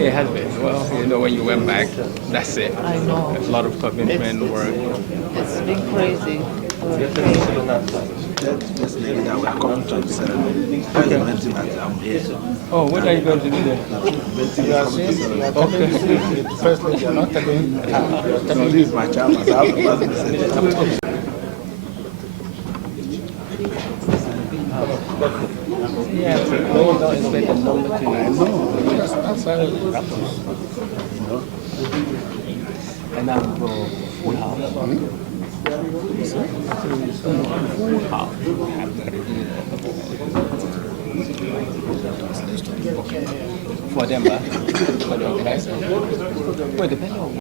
It has been. Well, you know, when you went back, that's it. I know. A lot of commitment, work. It's been crazy. This lady that we are coming to the ceremony. I'm here. Oh, what are you going to do there? You are saying you are telling the first lady, you're not telling her. No, this is my chairman. So I have to pass the ceremony. Yeah, no, don't expect a number to. I know. That's how it happens. You know? And I'm going full house. Full house. For them, for the organizer. Well, depending on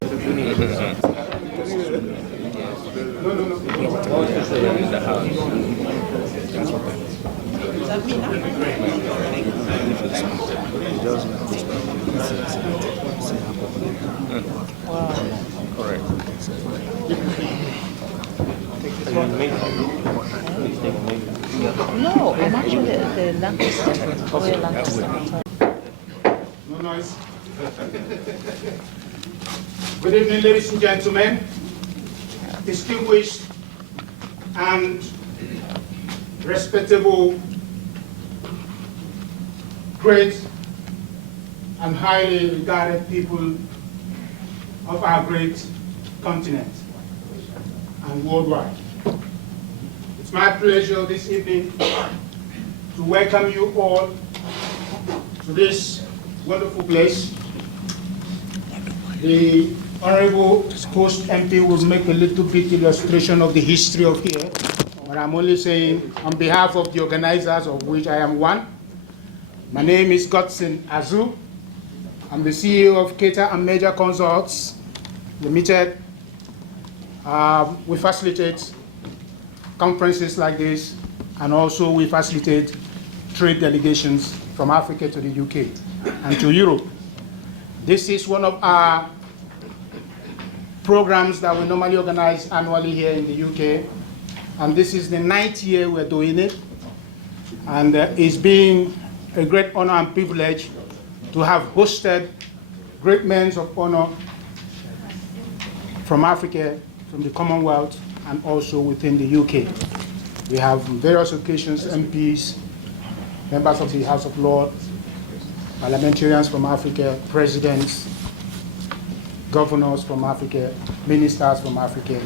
in the house. Wow. Correct. No, I'm actually the language center. Language center. No noise. Good evening, ladies and gentlemen, distinguished and respectable, great and highly regarded people of our great continent and worldwide. It's my pleasure this evening to welcome you all to this wonderful place. The Honorable Host MP will make a little bit illustration of the history of here, but I'm only saying on behalf of the organizers, of which I am one. My name is Godson Azu. I'm the CEO of Cater and Major Consults Limited. We facilitate conferences like this, and also we facilitate trade delegations from Africa to the UK and to Europe. This is one of our programs that we normally organize annually here in the UK, and this is the 9th year we're doing it, and it's been a great honor and privilege to have hosted great men of honor from Africa, from the Commonwealth, and also within the UK. We have on various occasions MPs, members of the House of Lords, parliamentarians from Africa, presidents, governors from Africa, ministers from Africa.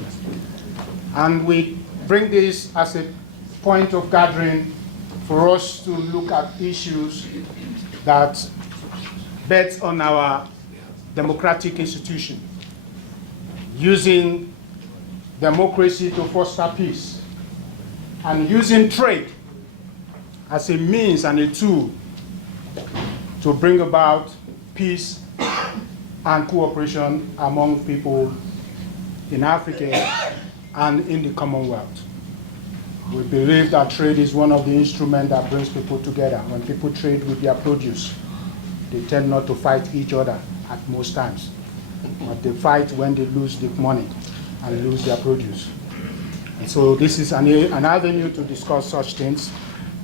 And we bring this as a point of gathering for us to look at issues that bet on our democratic institution, using democracy to foster peace, and using trade as a means and a tool to bring about peace and cooperation among people in Africa and in the Commonwealth. We believe that trade is one of the instruments that brings people together. When people trade with their produce, they tend not to fight each other at most times, but they fight when they lose the money and lose their produce. And so this is an avenue to discuss such things.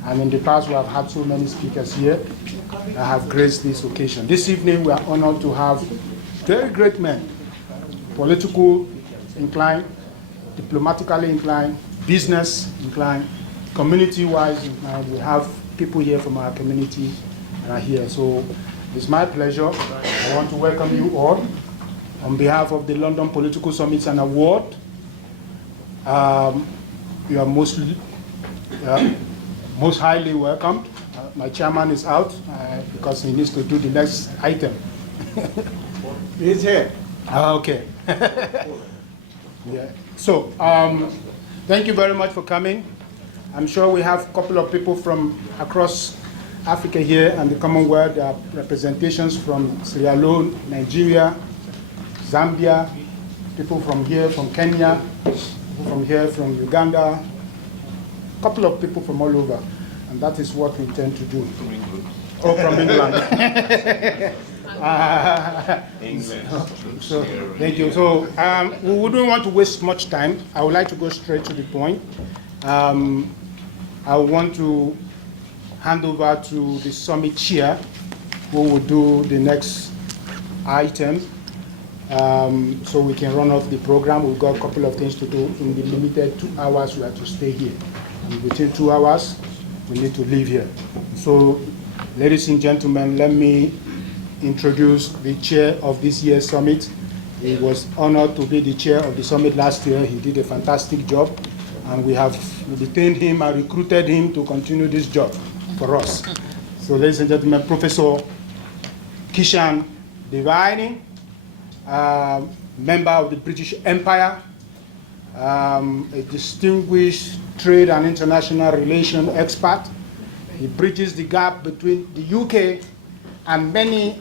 And in the past, we have had so many speakers here that have graced this occasion. This evening, we are honored to have very great men, political inclined, diplomatically inclined, business inclined, community-wise inclined. We have people here from our community that are here. So it's my pleasure. I want to welcome you all on behalf of the London Political Summits and Award. You are most highly welcomed. My chairman is out because he needs to do the next item. He's here. Okay. Yeah. So, thank you very much for coming. I'm sure we have a couple of people from across Africa here and the Commonwealth. There are representations from Sierra Leone, Nigeria, Zambia, people from here, from Kenya, people from here, from Uganda, a couple of people from all over. And that is what we intend to do. Oh, from England. So, thank you. So we wouldn't want to waste much time. I would like to go straight to the point. I want to hand over to the summit chair, who will do the next item, so we can run off the program. We've got a couple of things to do in the limited 2 hours we have to stay here. And within 2 hours, we need to leave here. So, ladies and gentlemen, let me introduce the chair of this year's summit. He was honored to be the chair of the summit last year. He did a fantastic job, and we have retained him and recruited him to continue this job for us. So, ladies and gentlemen, Professor Kishan Devani, member of the British Empire, a distinguished trade and international relations expert. He bridges the gap between the UK and many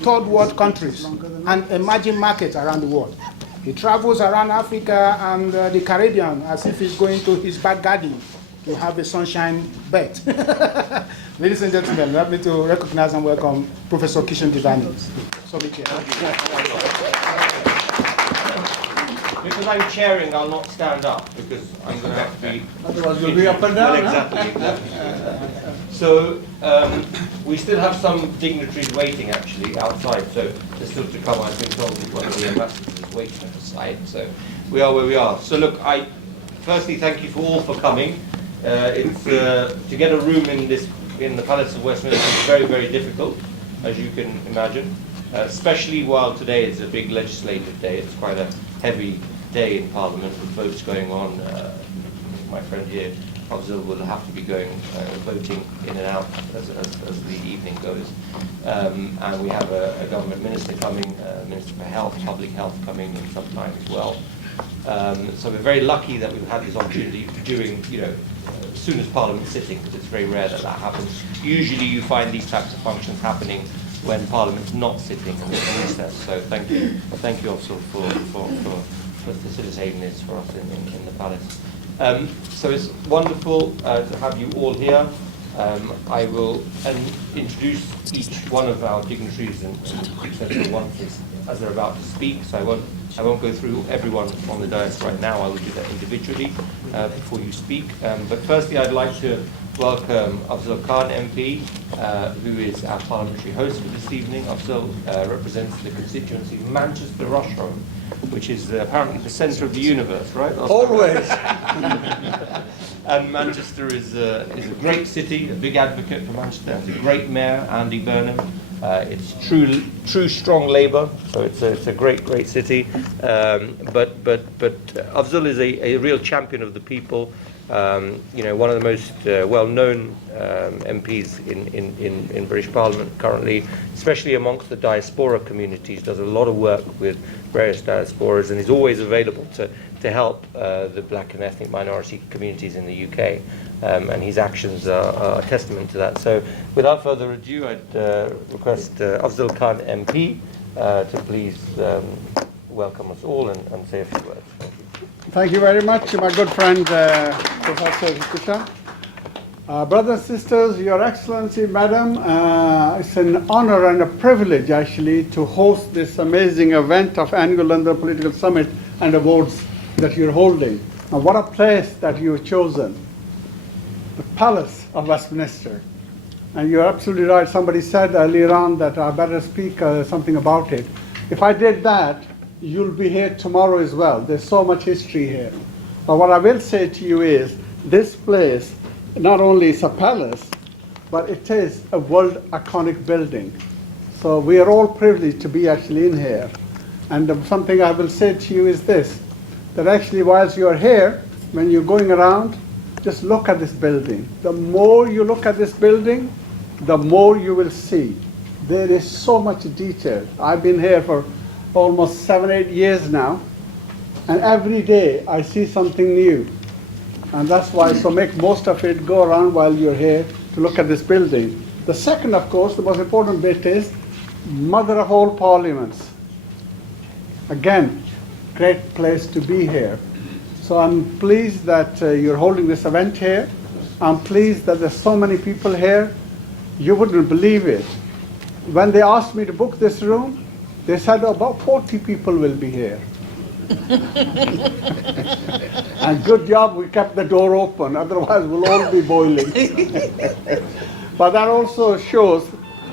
third world countries and emerging markets around the world. He travels around Africa and the Caribbean as if he's going to his back garden to have a sunshine bed. Ladies and gentlemen, allow me to recognize and welcome Professor Kishan Devani. Because I'm chairing, I'll not stand up because I'm going to have to be. Otherwise, you'll be up and down. Well, exactly. So we still have some dignitaries waiting actually outside. So they're still to come. I've been told that one of the ambassadors is waiting at the side. So we are where we are. So look, I firstly thank you all for coming. It's to get a room in the Palace of Westminster is very, very difficult, as you can imagine. Especially while today is a big legislative day. It's quite a heavy day in Parliament with votes going on. My friend here, Afzal, will have to be going voting in and out as the evening goes. And we have a government minister coming, Minister for Health, Public Health coming in some time as well. So we're very lucky that we've had this opportunity during, as soon as Parliament's sitting, because it's very rare that that happens. Usually you find these types of functions happening when Parliament's not sitting and it's recess. So thank you also for facilitating this for us in the Palace. So it's wonderful to have you all here. I will introduce each one of our dignitaries and successful ones as they're about to speak. So I won't go through everyone on the dais right now. I will do that individually before you speak. But firstly, I'd like to welcome Afzal Khan MP, who is our parliamentary host for this evening. Afzal represents the constituency Manchester Rusholme, which is apparently the centre of the universe, right? Always. And Manchester is a great city, a big advocate for Manchester. It's a great mayor, Andy Burnham. It's true strong Labour, so it's a great city. But Afzal is a real champion of the people. One of the most well-known MPs in British Parliament currently, especially amongst the diaspora communities, does a lot of work with various diasporas and is always available to help the black and ethnic minority communities in the UK. And his actions are a testament to that. So without further ado, I'd request Afzal Khan MP to please welcome us all and say a few words. Thank you. Thank you very much, my good friend, Professor Kishan. Brothers and sisters, Your Excellency, Madam, it's an honor and a privilege, actually, to host this amazing event of Annual London Political Summit and Awards that you're holding. And what a place that you've chosen, the Palace of Westminster. And you're absolutely right. Somebody said earlier on that I better speak something about it. If I did that, you'll be here tomorrow as well. There's so much history here. But what I will say to you is, this place, not only is a palace, but it is a world iconic building. So we are all privileged to be actually in here. And something I will say to you is this, that actually whilst you're here, when you're going around, just look at this building. The more you look at this building, the more you will see. There is so much detail. I've been here for almost 7-8 years now, and every day I see something new. And that's why, so make most of it, go around while you're here to look at this building. The second, of course, the most important bit is mother of all parliaments. Again, great place to be here. So I'm pleased that you're holding this event here. I'm pleased that there's so many people here. You wouldn't believe it. When they asked me to book this room, they said about 40 people will be here. And good job we kept the door open, otherwise we'll all be boiling. But that also shows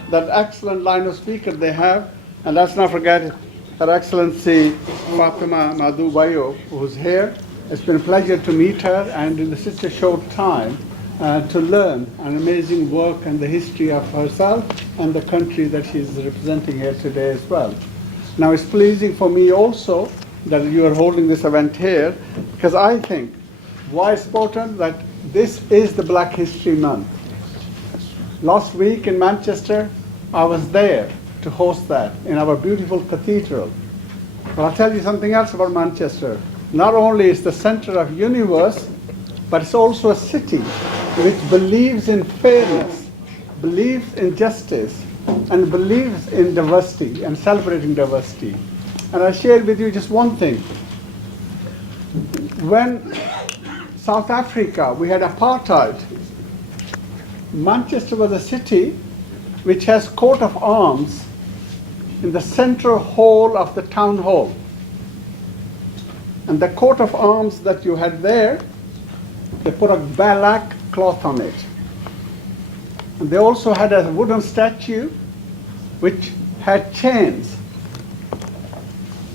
that excellent line of speaker they have. And let's not forget Her Excellency Fatima Bayo, who's here. It's been a pleasure to meet her and in such a short time to learn an amazing work and the history of herself and the country that she's representing here today as well. Now it's pleasing for me also that you are holding this event here, because I think why it's important that this is the Black History Month. Last week in Manchester, I was there to host that in our beautiful cathedral. But I'll tell you something else about Manchester. Not only is the center of universe, but it's also a city which believes in fairness, believes in justice, and believes in diversity and celebrating diversity. And I share with you just one thing. When South Africa, we had apartheid, Manchester was a city which has coat of arms in the central hall of the town hall. And the coat of arms that you had there, they put a black cloth on it. And they also had a wooden statue which had chains.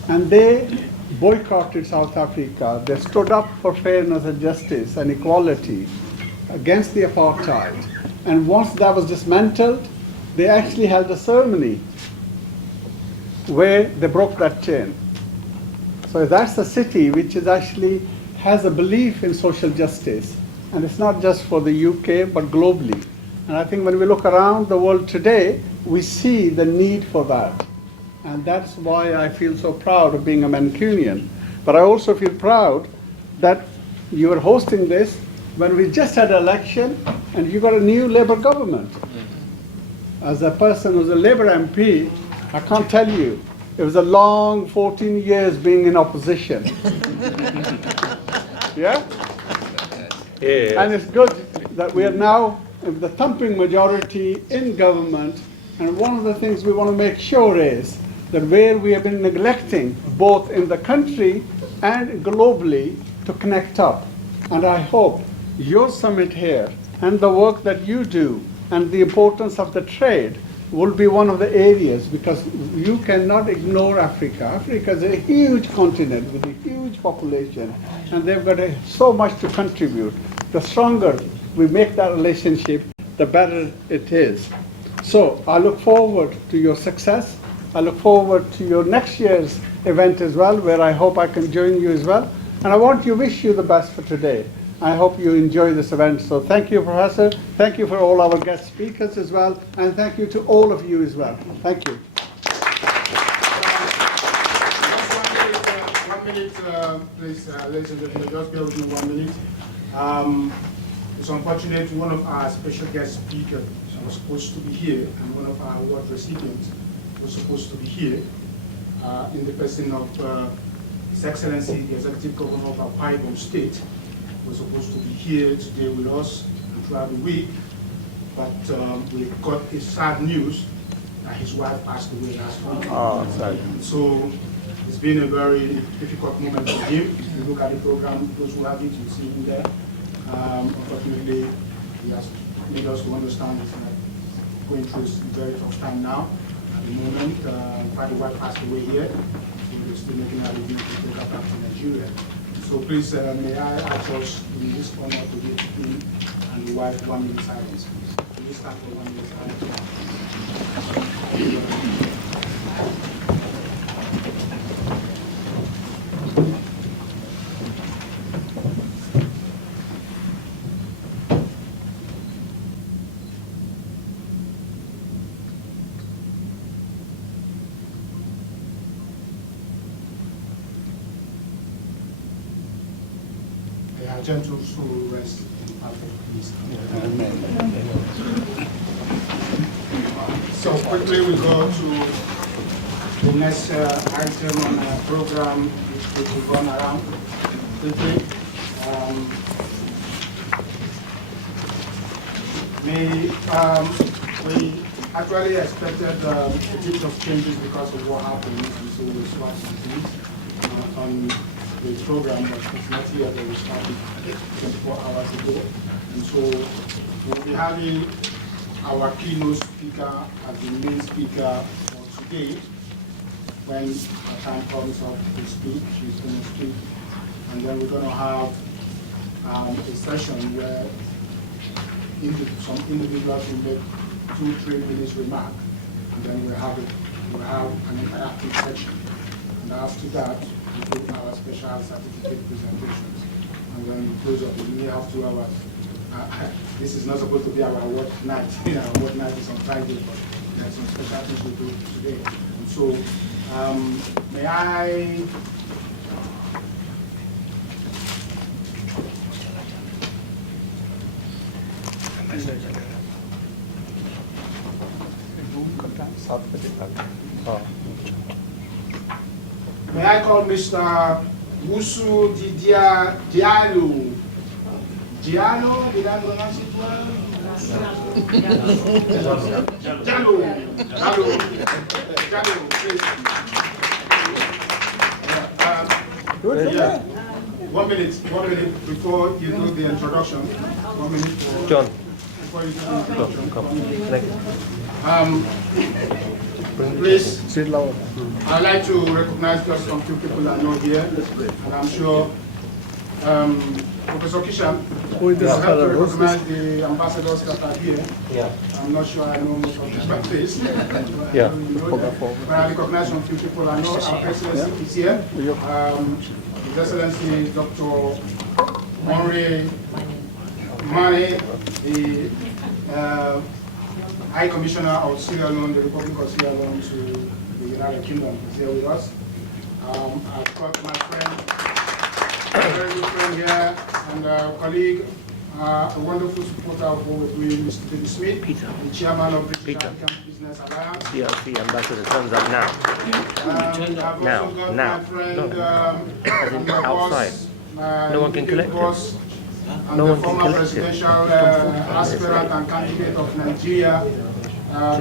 And they boycotted South Africa. They stood up for fairness and justice and equality against the apartheid. And once that was dismantled, they actually held a ceremony where they broke that chain. So that's a city which is actually has a belief in social justice. And it's not just for the UK, but globally. And I think when we look around the world today, we see the need for that. And that's why I feel so proud of being a Mancunian. But I also feel proud that you are hosting this when we just had an election and you got a new Labour government. As a person who's a Labour MP, I can't tell you, it was a long 14 years being in opposition. Yeah? Yes. And it's good that we are now in the thumping majority in government. And one of the things we want to make sure is that where we have been neglecting, both in the country and globally, to connect up. And I hope your summit here and the work that you do and the importance of the trade will be one of the areas, because you cannot ignore Africa. Africa is a huge continent with a huge population, and they've got so much to contribute. The stronger we make that relationship, the better it is. So I look forward to your success. I look forward to your next year's event as well, where I hope I can join you as well. And I want to wish you the best for today. I hope you enjoy this event. So thank you, Professor. Thank you for all our guest speakers as well. And thank you to all of you as well. Thank you. One minute, please, ladies and gentlemen, just bear with me 1 minute. It's unfortunate one of our special guest speakers was supposed to be here, and one of our award recipients was supposed to be here, in the person of His Excellency, the Executive Governor of Akwa Ibom State, was supposed to be here today with us and throughout the week, but we got a sad news that his wife passed away last week. Oh, sorry. So it's been a very difficult moment for him. If you look at the program, those who have it, you see him there. Unfortunately, he has made us to understand he's going through a very tough time now. At the moment, quite a wife passed away here, so we're still making arrangements to take her back to Nigeria. So please, may I ask us in this honor to give him and the wife 1 minute silence, please. Can we start for 1 minute silence? Gentle soul rest in perfect peace. So quickly we go to the next item on our program, which will run around quickly. We actually expected a bit of changes because of what happened, and so we swapped some things on the program, but it's not here, but we started 24 hours ago. And so we'll be having our keynote speaker as the main speaker for today. when her time comes up to speak, she's going to speak. And then we're going to have a session where some individuals will make 2-3 minutes remark, and then we'll have an interactive section. And after that, we do our special certificate presentations. And then we close up. We may have 2 hours. This is not supposed to be our work night. Our work night is on Friday, but there are some special things we do today. And so, may I? May I call Mr. Wusu Diallo? Diallo, did I pronounce it well? Diallo, please. Yeah. 1 minute before you do the introduction. 1 minute. John. Before you do the introduction. Please, I'd like to recognize just some few people I know here, and I'm sure Professor Kishan will help to recognize the ambassadors that are here. Yeah. I'm not sure I know most of the face, Yeah. but I recognize some few people I know. Our Excellency is here. His Excellency Dr. Henry Mane, the High Commissioner of Sierra Leone, the Republic of Sierra Leone to the United Kingdom, is here with us. I've got my friend, a very good friend here, and a colleague, a wonderful supporter of what we're doing, Mr. David Smith, the chairman of British African Business Alliance. DRC ambassador turns up now. I've Now, also got now. my friend, As in and my outside. boss, No one can collect it. boss, and No the one can former collect it. presidential aspirant and candidate of Nigeria,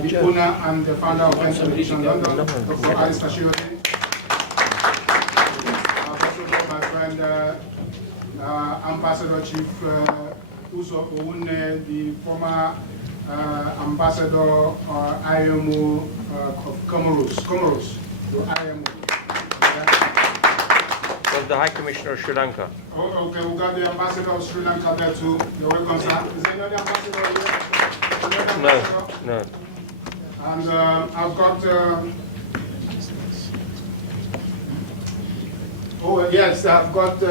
the owner and the founder of Investiture London, Dr. Alistair Shiroti. I've also got my friend, Ambassador Chief Uzo Oune, the former ambassador IMO of Comoros to IMO. Was the High Commissioner of Sri Lanka. Oh, okay, we got the ambassador of Sri Lanka there too. You're welcome, sir. Is there another ambassador here? No. And I've got, oh yes, I've got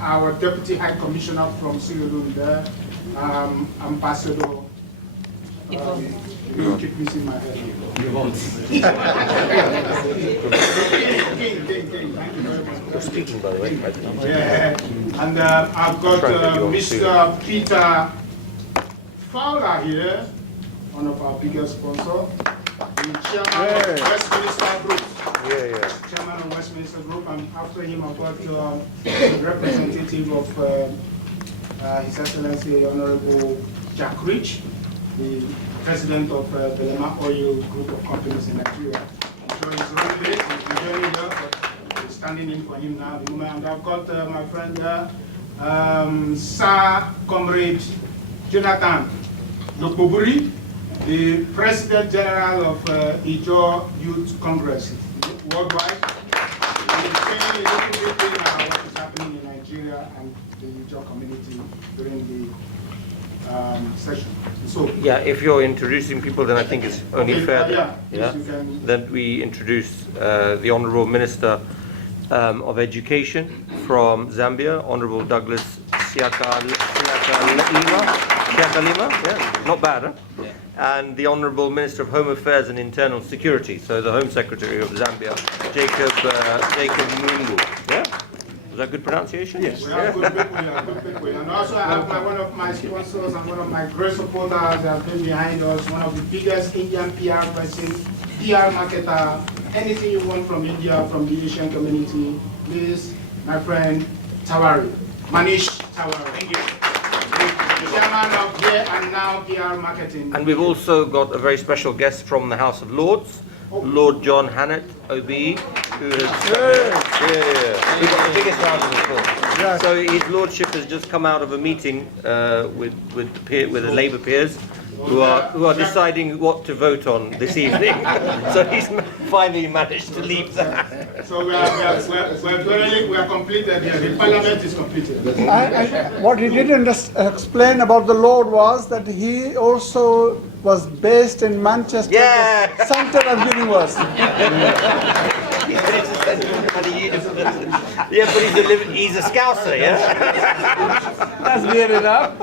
our Deputy High Commissioner from Sierra Leone there, Ambassador. You keep missing my head. You won't. King. Thank you very much. You're speaking, by the way. Yeah, and I've got Mr. Peter Fowler here, one of our biggest sponsors, the chairman of Westminster Group. Chairman of Westminster Group, and after him I've got the representative of His Excellency Honorable Jack Rich, the president of the Belema Oil Group of Companies in Nigeria. I'm sure he's running late, he's joining here, but we're standing in for him now at the moment. And I've got my friend there, Sir Comrade Jonathan Lokboburi, the President General of Ijaw Youth Congress worldwide. He's saying a little bit about what is happening in Nigeria and the Ijaw community during the session. So, yeah, if you're introducing people, then I think it's only fair yes, that we introduce the Honourable Minister of Education from Zambia, Honourable Douglas Siakalima, yeah, not bad, huh? Yeah. And the Honourable Minister of Home Affairs and Internal Security, so the Home Secretary of Zambia, Jacob Mungu. Yeah? Was that good pronunciation? Yes. We have good people. And also I have one of my sponsors and one of my great supporters that have been behind us, one of the biggest Indian PR person, PR marketer, anything you want from India, from the Asian community, please, my friend Tawari, Manish Tawari. Thank you. The chairman of Here and Now PR Marketing. And we've also got a very special guest from the House of Lords, Lord John Hannett, OBE, who has we've got the biggest round of applause. So his lordship has just come out of a meeting with the Labour peers, who are deciding what to vote on this evening. So he's finally managed to leave that. So we are completed here. The parliament is completed. What he didn't explain about the Lord was that he also was based in Manchester, Yeah. the center of universe. Yeah, but he's a Scouser, yeah? That's weird enough.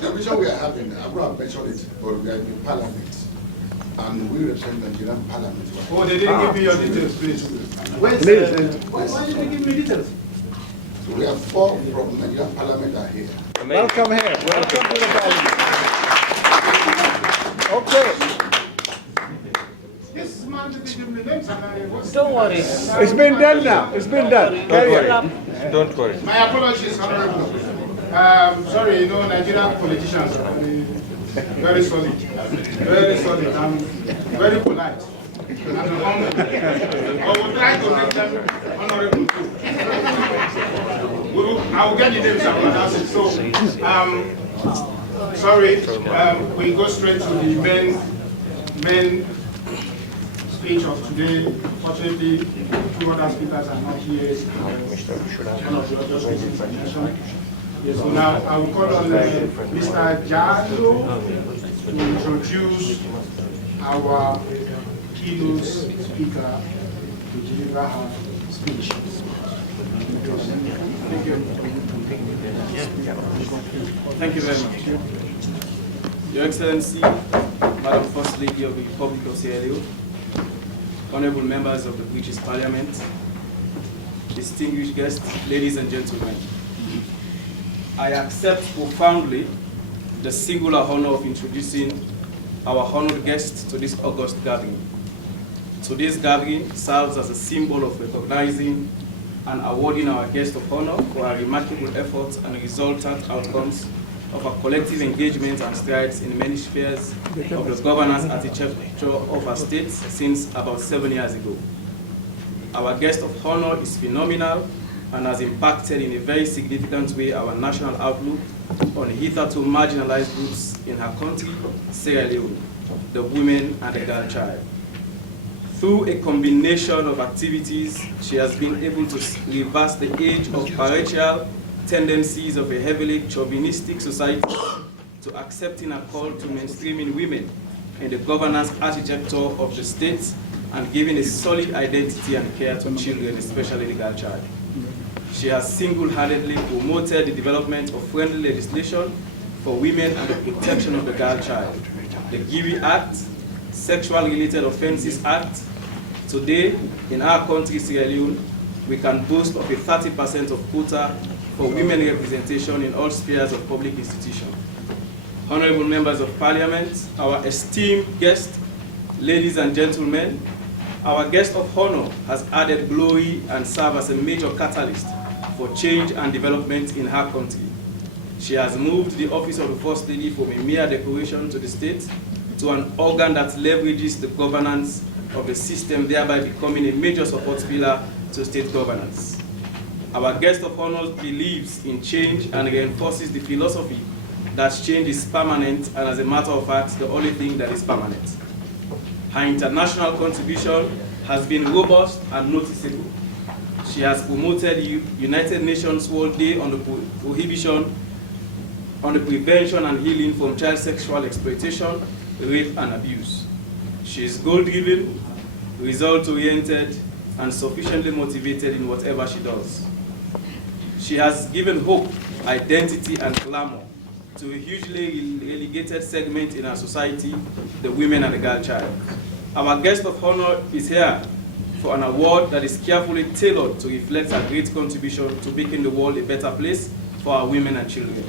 The vision we are having, I'm going to mention it, but we are in Parliament, and we represent the Nigerian Parliament. Oh, they didn't give me your details, please. Why didn't they give me details? So we have 4 from Nigerian Parliament are here. Welcome here. Welcome to the Parliament. Okay. This man didn't give me names, and I was... Don't worry. It's been done now. It's been done. Carry on. Don't worry. My apologies, Honorable. Sorry, you know, Nigerian politicians are very solid. Very solid. I'm very polite. And humble. But we'll try to make them honorable too. I will get the names and pronounce it. So, sorry, we go straight to the main speech of today. Fortunately, 2 other speakers are not here. One of the other speakers. Yes, so now I will call on Mr. Jalo to introduce our keynote speaker to deliver her speech. Thank you. Thank you very much. Your Excellency, Madam First Lady of the Republic of Sierra Leone, honorable members of the British Parliament, distinguished guests, ladies and gentlemen, I accept profoundly the singular honor of introducing our honored guests to this august gathering. Today's gathering serves as a symbol of recognizing and awarding our guest of honor for our remarkable efforts and resultant outcomes of our collective engagement and strides in many spheres of the governance architecture of our state since about 7 years ago. Our guest of honor is phenomenal and has impacted in a very significant way our national outlook on hitherto marginalized groups in her country, Sierra Leone, the women and the girl child. Through a combination of activities, she has been able to reverse the age of patriarchal tendencies of a heavily chauvinistic society to accepting a call to mainstreaming women in the governance architecture of the state and giving a solid identity and care to children, especially the girl child. She has single-handedly promoted the development of friendly legislation for women and the protection of the girl child. The GIRI Act, Sexual-Related Offences Act. Today, in our country, Sierra Leone, we can boast of a 30% of quota for women representation in all spheres of public institutions. Honorable members of Parliament, our esteemed guests, ladies and gentlemen, our guest of honor has added glory and served as a major catalyst for change and development in her country. She has moved the office of the First Lady from a mere decoration to the state to an organ that leverages the governance of the system, thereby becoming a major support pillar to state governance. Our guest of honor believes in change and reinforces the philosophy that change is permanent and, as a matter of fact, the only thing that is permanent. Her international contribution has been robust and noticeable. She has promoted the United Nations World Day on the prevention and healing from child sexual exploitation, rape and abuse. She is goal-driven, result-oriented, and sufficiently motivated in whatever she does. She has given hope, identity, and glamour to a hugely relegated segment in our society, the women and the girl child. Our guest of honor is here for an award that is carefully tailored to reflect her great contribution to making the world a better place for our women and children.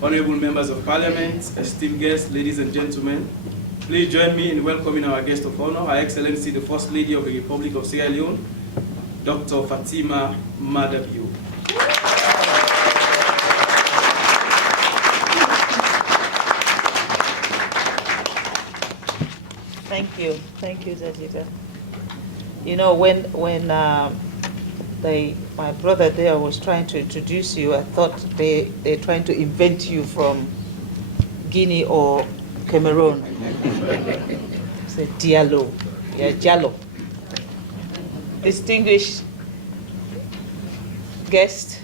Honorable members of Parliament, esteemed guests, ladies and gentlemen, please join me in welcoming our guest of honor, Her Excellency the First Lady of the Republic of Sierra Leone, Dr. FATIMA MAADA. Thank you, Zajida. You know, when my brother there was trying to introduce you, I thought they're trying to invent you from Guinea or Cameroon. Say Diallo. Yeah, Diallo. Distinguished guests,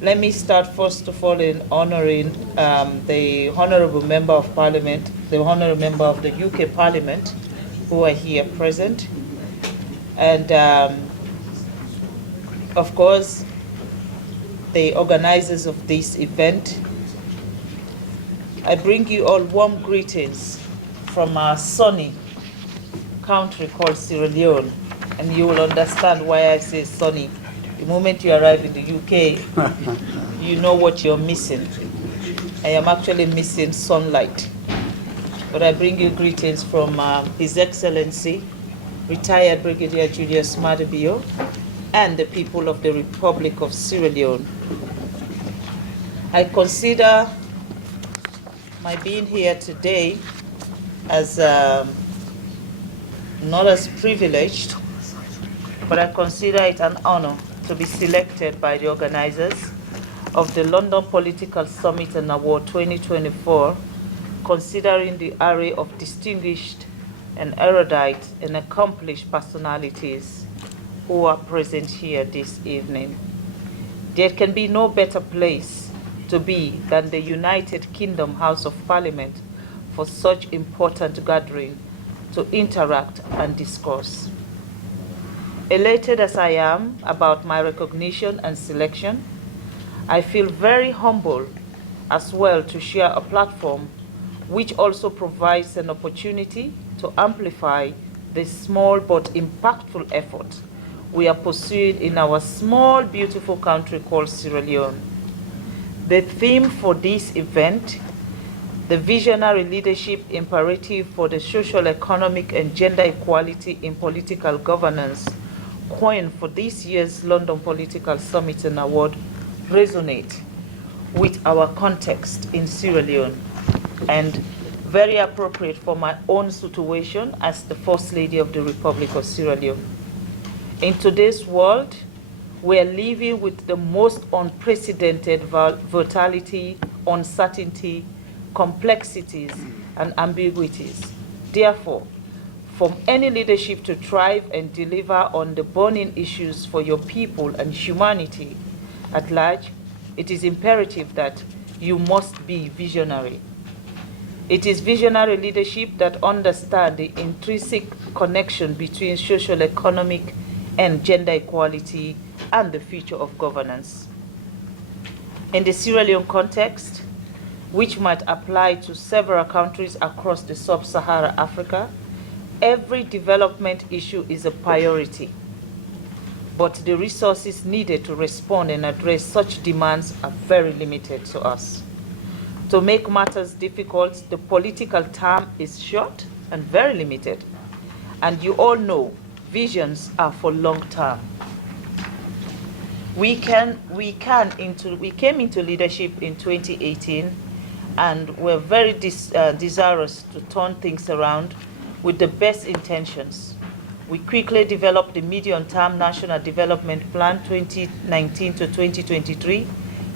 let me start first of all in honoring the Honourable Member of Parliament, the Honourable Member of the UK Parliament, who are here present. And of course, the organizers of this event. I bring you all warm greetings from our sunny country called Sierra Leone. And you will understand why I say sunny. The moment you arrive in the UK, you know what you're missing. I am actually missing sunlight. But I bring you greetings from His Excellency, retired Brigadier Julius MAADA, and the people of the Republic of Sierra Leone. I consider my being here today as not as privileged, but I consider it an honor to be selected by the organizers of the London Political Summit and Award 2024, considering the array of distinguished and erudite and accomplished personalities who are present here this evening. There can be no better place to be than the United Kingdom House of Parliament for such important gathering to interact and discuss. Elated as I am about my recognition and selection, I feel very humble as well to share a platform which also provides an opportunity to amplify the small but impactful effort we are pursuing in our small, beautiful country called Sierra Leone. The theme for this event, the visionary leadership imperative for the social, economic, and gender equality in political governance, coined for this year's London Political Summit and Award, resonate with our context in Sierra Leone and very appropriate for my own situation as the First Lady of the Republic of Sierra Leone. In today's world, we are living with the most unprecedented volatility, uncertainty, complexities, and ambiguities. Therefore, from any leadership to thrive and deliver on the burning issues for your people and humanity at large, it is imperative that you must be visionary. It is visionary leadership that understands the intrinsic connection between social, economic, and gender equality and the future of governance. In the Sierra Leone context, which might apply to several countries across the sub-Saharan Africa, every development issue is a priority, but the resources needed to respond and address such demands are very limited to us. To make matters difficult, the political term is short and very limited. And you all know visions are for long term. We came into leadership in 2018 and we're very desirous to turn things around with the best intentions. We quickly developed the medium-term National Development Plan 2019 to 2023,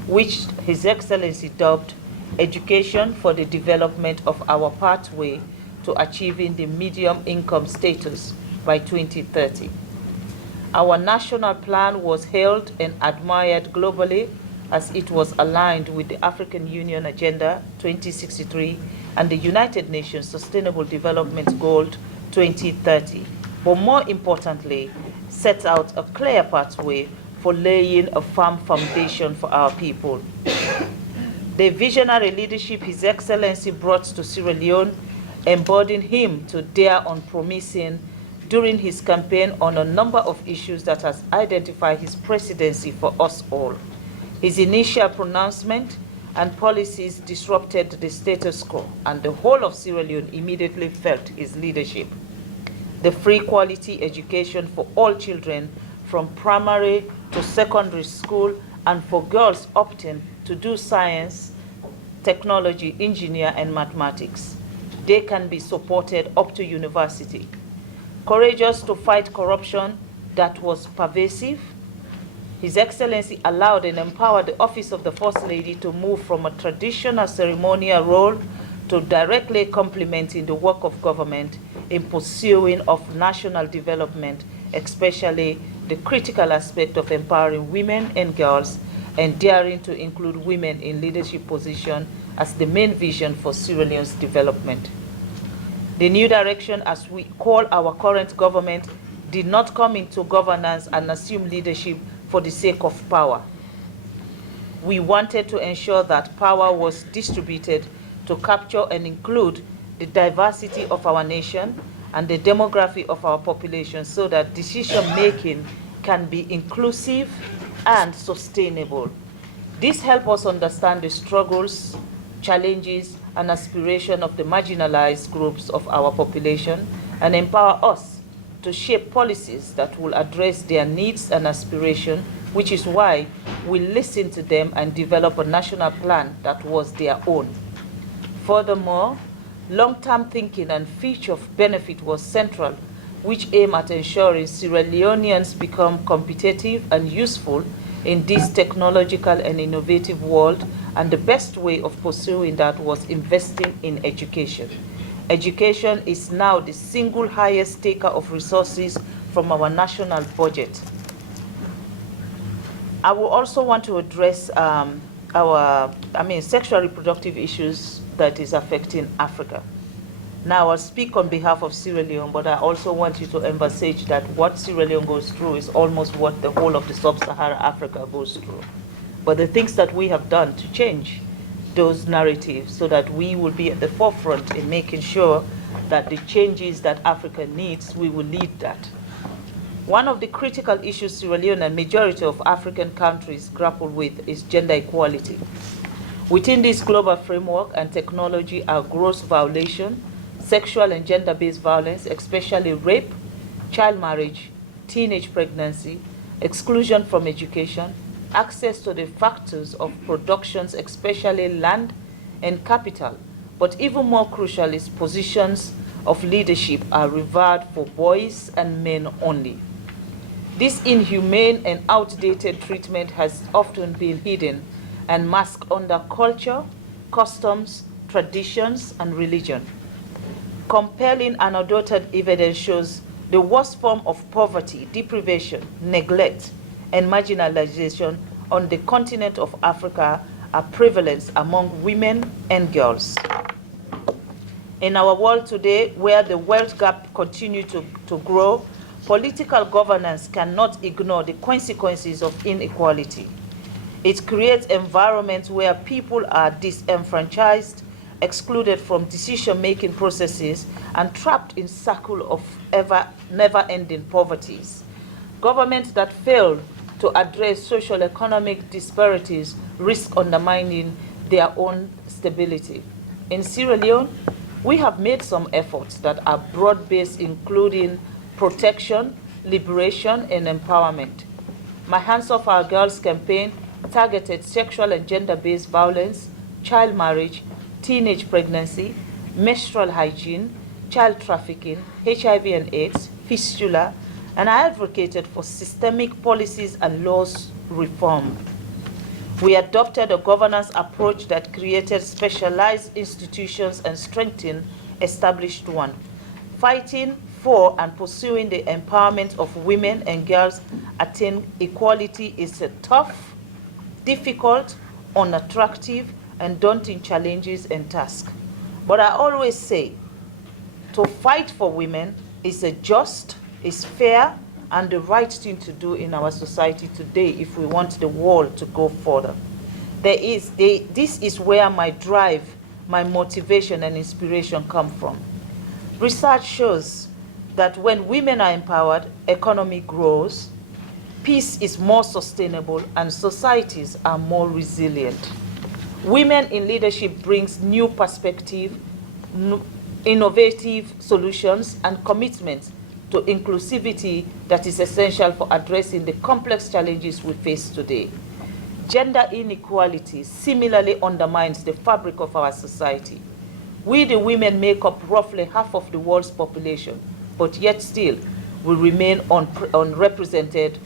which His Excellency dubbed Education for the Development of Our Pathway to Achieving the Medium Income Status by 2030. Our national plan was hailed and admired globally as it was aligned with the African Union Agenda 2063 and the United Nations Sustainable Development Goal 2030. But more importantly, set out a clear pathway for laying a firm foundation for our people. The visionary leadership His Excellency brought to Sierra Leone emboldened him to dare on promising during his campaign on a number of issues that has identified his presidency for us all. His initial pronouncement and policies disrupted the status quo, and the whole of Sierra Leone immediately felt his leadership. The free quality education for all children from primary to secondary school, and for girls opting to do science, technology, engineer, and mathematics. They can be supported up to university. Courageous to fight corruption that was pervasive, His Excellency allowed and empowered the office of the First Lady to move from a traditional ceremonial role to directly complementing the work of government in pursuing of national development, especially the critical aspect of empowering women and girls and daring to include women in leadership positions as the main vision for Sierra Leone's development. The new direction, as we call our current government, did not come into governance and assume leadership for the sake of power. We wanted to ensure that power was distributed to capture and include the diversity of our nation and the demography of our population so that decision-making can be inclusive and sustainable. This helps us understand the struggles, challenges, and aspirations of the marginalized groups of our population and empower us to shape policies that will address their needs and aspirations, which is why we listened to them and developed a national plan that was their own. Furthermore, long-term thinking and future benefit was central, which aimed at ensuring Sierra Leoneans become competitive and useful in this technological and innovative world, and the best way of pursuing that was investing in education. Education is now the single highest taker of resources from our national budget. I will also want to address sexual reproductive issues that is affecting Africa. Now, I'll speak on behalf of Sierra Leone, but I also want you to emphasize that what Sierra Leone goes through is almost what the whole of the sub-Saharan Africa goes through. But the things that we have done to change those narratives so that we will be at the forefront in making sure that the changes that Africa needs, we will lead that. One of the critical issues Sierra Leone and majority of African countries grapple with is gender equality. Within this global framework and technology are gross violation, sexual and gender-based violence, especially rape, child marriage, teenage pregnancy, exclusion from education, access to the factors of productions, especially land and capital. But even more crucial is positions of leadership are reserved for boys and men only. This inhumane and outdated treatment has often been hidden and masked under culture, customs, traditions, and religion. Compelling and unadulterated evidence shows the worst form of poverty, deprivation, neglect, and marginalization on the continent of Africa are prevalent among women and girls. In our world today, where the wealth gap continues to grow, political governance cannot ignore the consequences of inequality. It creates environments where people are disenfranchised, excluded from decision-making processes, and trapped in circle of never-ending poverties. Governments that fail to address social economic disparities risk undermining their own stability. In Sierra Leone, we have made some efforts that are broad-based, including protection, liberation, and empowerment. My Hands Off Our Girls campaign targeted sexual and gender-based violence, child marriage, teenage pregnancy, menstrual hygiene, child trafficking, HIV and AIDS, fistula, and I advocated for systemic policies and laws reform. We adopted a governance approach that created specialized institutions and strengthened established ones. Fighting for and pursuing the empowerment of women and girls attain equality is a tough, difficult, unattractive, and daunting challenges and tasks. But I always say, to fight for women is a just, is fair, and the right thing to do in our society today if we want the world to go further. This is where my drive, my motivation, and inspiration come from. Research shows that when women are empowered, economy grows, peace is more sustainable, and societies are more resilient. Women in leadership brings new perspective, innovative solutions, and commitment to inclusivity that is essential for addressing the complex challenges we face today. Gender inequality similarly undermines the fabric of our society. We, the women, make up roughly half of the world's population, but yet still we remain unrepresented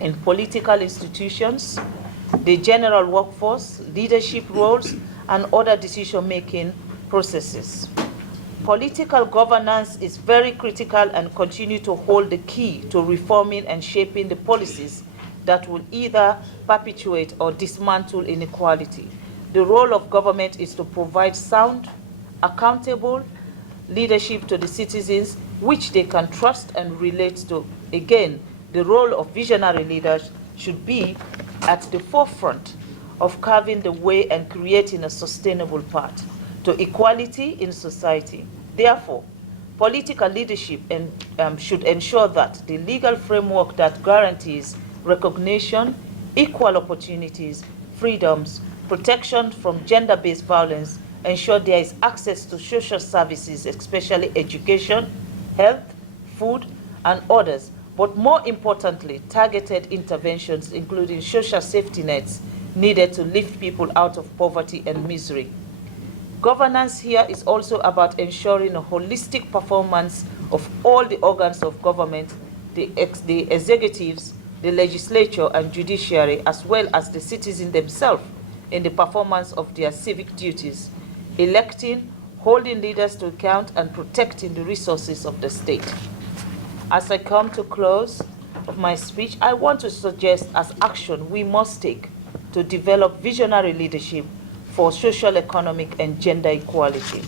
in political institutions, the general workforce, leadership roles, and other decision-making processes. Political governance is very critical and continue to hold the key to reforming and shaping the policies that will either perpetuate or dismantle inequality. The role of government is to provide sound, accountable leadership to the citizens which they can trust and relate to. Again, the role of visionary leaders should be at the forefront of carving the way and creating a sustainable path to equality in society. Therefore, political leadership should ensure that the legal framework that guarantees recognition, equal opportunities, freedoms, protection from gender-based violence, ensure there is access to social services, especially education, health, food, and others, but more importantly, targeted interventions, including social safety nets, needed to lift people out of poverty and misery. Governance here is also about ensuring a holistic performance of all the organs of government, the executives, the legislature and judiciary, as well as the citizens themselves in the performance of their civic duties, electing, holding leaders to account, and protecting the resources of the state. As I come to close of my speech, I want to suggest as action we must take to develop visionary leadership for social, economic, and gender equality.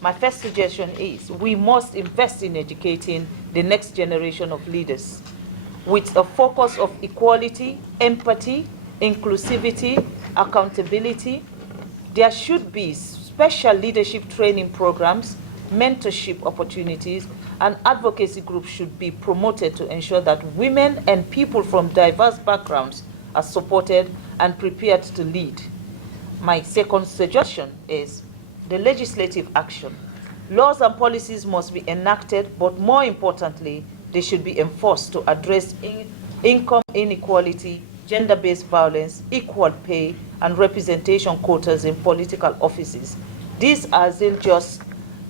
My first suggestion is we must invest in educating the next generation of leaders with a focus of equality, empathy, inclusivity, accountability. There should be special leadership training programs, mentorship opportunities, and advocacy groups should be promoted to ensure that women and people from diverse backgrounds are supported and prepared to lead. My second suggestion is the legislative action. Laws and policies must be enacted, but more importantly, they should be enforced to address income inequality, gender-based violence, equal pay, and representation quotas in political offices. These aren't just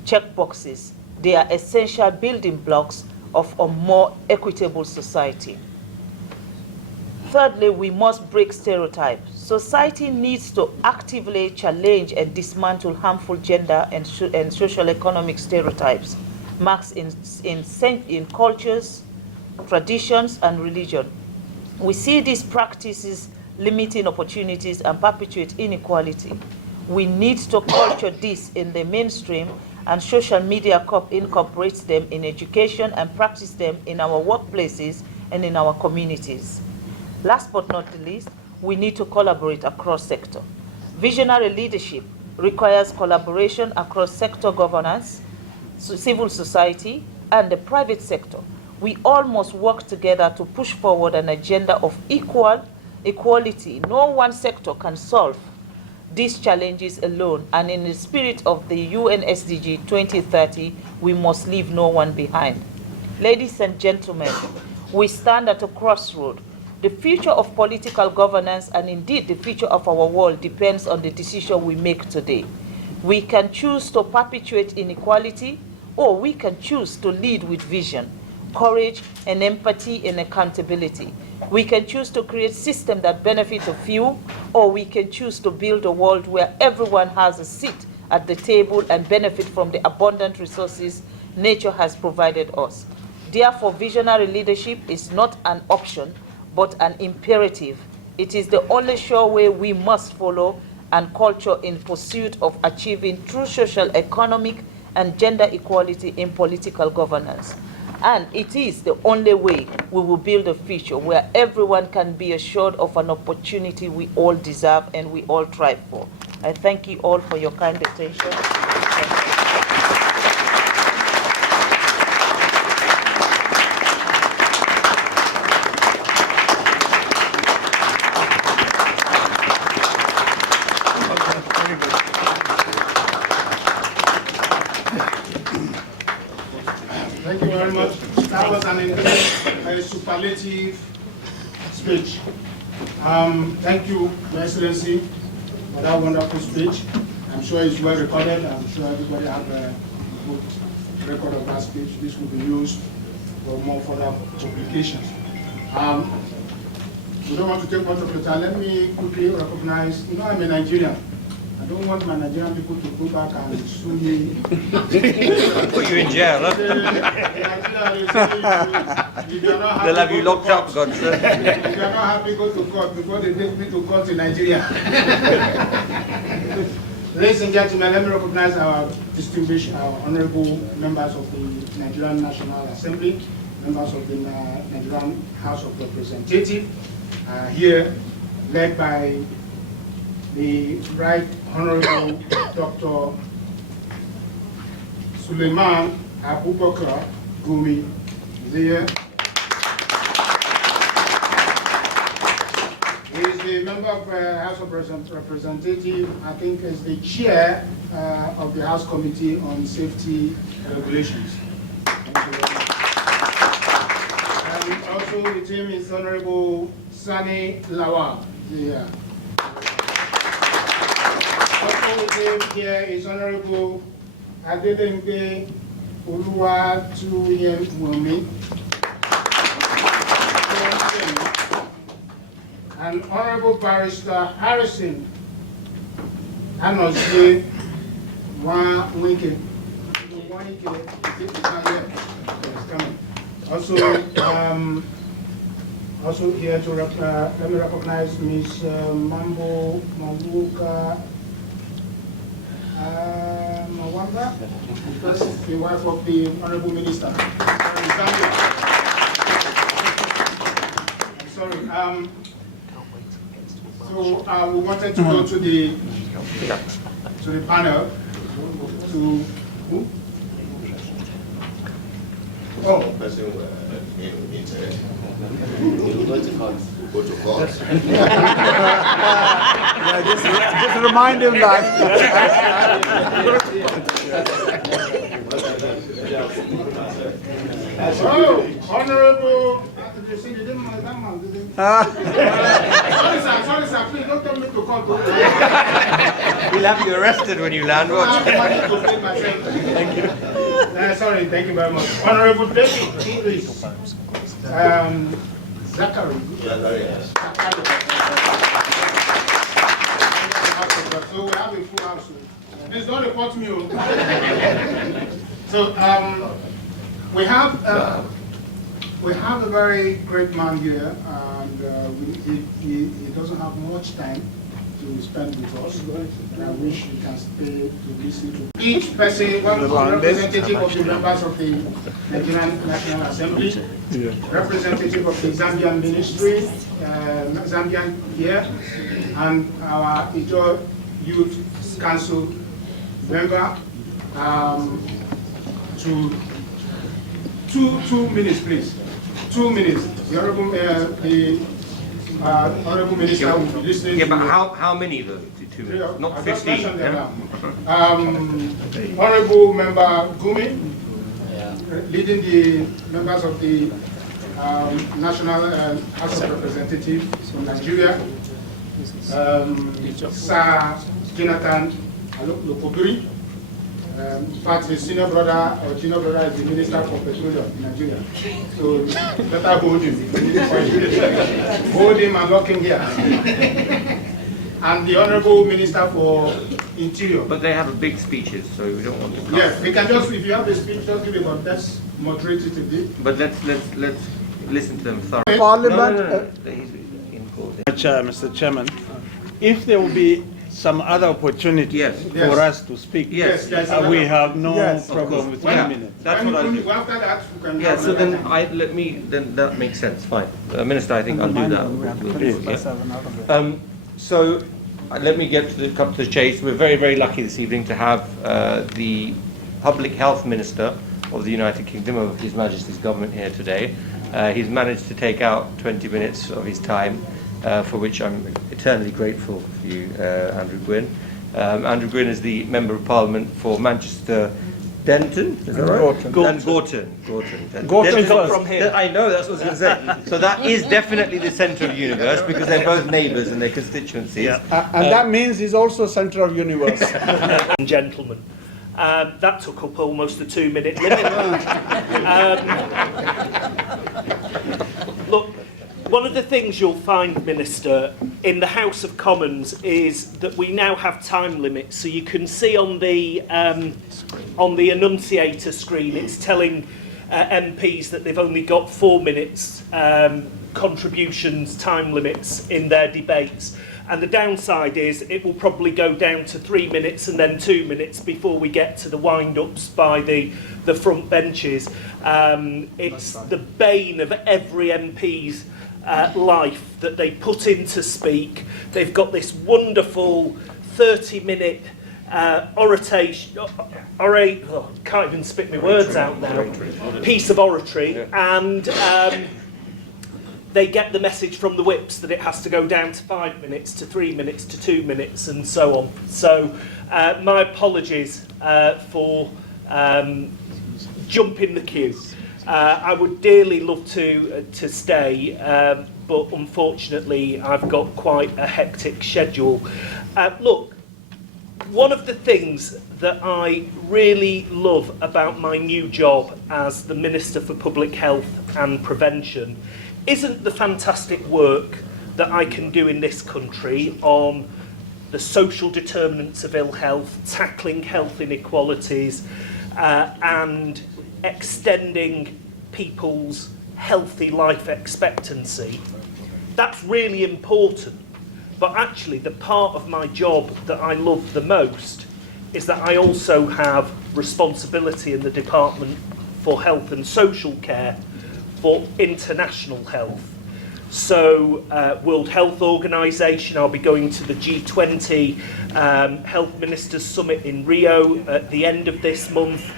checkboxes. They are essential building blocks of a more equitable society. Thirdly, we must break stereotypes. Society needs to actively challenge and dismantle harmful gender and social economic stereotypes marked in cultures, traditions, and religion. We see these practices limiting opportunities and perpetuate inequality. We need to culture this in the mainstream, and social media incorporates them in education and practice them in our workplaces and in our communities. Last but not the least, we need to collaborate across sector. Visionary leadership requires collaboration across sector governance, civil society, and the private sector. We all must work together to push forward an agenda of equality. No one sector can solve these challenges alone, and in the spirit of the UN SDG 2030, we must leave no one behind. Ladies and gentlemen, we stand at a crossroad. The future of political governance, and indeed the future of our world, depends on the decision we make today. We can choose to perpetuate inequality, or we can choose to lead with vision, courage, and empathy and accountability. We can choose to create systems that benefit a few, or we can choose to build a world where everyone has a seat at the table and benefit from the abundant resources nature has provided us. Therefore, visionary leadership is not an option, but an imperative. It is the only sure way we must follow and culture in pursuit of achieving true social, economic, and gender equality in political governance. And it is the only way we will build a future where everyone can be assured of an opportunity we all deserve and we all strive for. I thank you all for your kind attention. Thank you very much. That was a superlative speech. Thank you, Your Excellency, for that wonderful speech. I'm sure it's well recorded. I'm sure everybody have a good record of that speech. This will be used for more further publications. We don't want to take much of your time. Let me quickly recognize, I'm a Nigerian. don't want my Nigerian people to go back and sue me. Put you in jail, huh? They'll have you locked up, God sir. If you are not happy, go to court before they take me to court in Nigeria. Ladies and gentlemen, let me recognize our distinguished, our honorable members of the Nigerian National Assembly, members of the Nigerian House of Representatives, here led by the Right Honorable Dr. Suleiman Abubakar Gumi is here. He is the member of House of Representatives, I think is the chair of the House Committee on Safety Regulations. And also with him is Honorable Sani Lawal. Here. Also with him here is Honorable Adelembe Oluwatuyemwumi. And Honorable Barrister Harrison Anozie Wanwike. Also here to let me recognize Ms. Mambo Mawuka Mawamba, the wife of the Honorable Minister. I'm sorry. So we wanted to go to the panel to who? Oh, person interested. Go to court. Yeah, just remind him that. Oh, Honorable. Sorry, sir, please don't tell me to call. We'll have you arrested when you land. Watch. Thank you. Sorry, thank you very much. Honorable David English. Zachary. So we have a full house. Please don't report me. So we have a very great man here, and he doesn't have much time to spend with us. And I wish he can stay to listen to each person, one representative of the members of the Nigerian National Assembly, representative of the Zambian Ministry, Zambian here, and our Ijo Youth Council member. To 2 minutes, please. 2 minutes. The Honorable Minister will be listening. Yeah, but how many though? 2 minutes, not 15. Yeah? Honorable Member Gumi, leading the members of the National House of Representatives from Nigeria. Sir Jonathan Lokoguri. In fact, his senior brother is the Minister for Petroleum in Nigeria. So better hold him. Hold him and lock him here. And the Honorable Minister for Interior. But they have big speeches, so we don't want to. Yes, we can just, if you have the speech, just give it, but let's moderate it a bit. But let's listen to them thoroughly. Parliament. No. He's in court. Mr. Chairman, if there will be some other opportunity for us to speak, we have no problem with 1 minute. That's what I do. After that, we can. Yeah, so then then that makes sense. Fine, Minister, I think I'll do that. So let me come to the chase. We're very, very lucky this evening to have the Public Health Minister of the United Kingdom, of His Majesty's government, here today. He's managed to take out 20 minutes of his time, for which I'm eternally grateful for you, Andrew Gwynn. Andrew Gwynn is the Member of Parliament for Manchester Denton, is that right? Gorton. Gorton from here. I know, that's what I was going to say. So that is definitely the centre of the universe, because they're both neighbours and their constituencies. Yeah. And that means he's also centre of universe. Gentlemen. That took up almost a 2-minute limit. Look, one of the things you'll find, Minister, in the House of Commons is that we now have time limits. So you can see on the annunciator screen, it's telling MPs that they've only got 4 minutes contributions time limits in their debates. And the downside is it will probably go down to 3 minutes and then 2 minutes before we get to the wind-ups by the front benches. It's the bane of every MP's life that they put in to speak. They've got this wonderful 30-minute can't even spit my words out now, piece of oratory, and they get the message from the whips that it has to go down to 5 minutes, to 3 minutes, to 2 minutes, and so on. So my apologies for jumping the queue. I would dearly love to stay, but unfortunately I've got quite a hectic schedule. Look, one of the things that I really love about my new job as the Minister for Public Health and Prevention isn't the fantastic work that I can do in this country on the social determinants of ill health, tackling health inequalities, and extending people's healthy life expectancy. That's really important. But actually, the part of my job that I love the most is that I also have responsibility in the Department for Health and Social Care for international health. So, World Health Organization, I'll be going to the G20 Health Ministers Summit in Rio at the end of this month.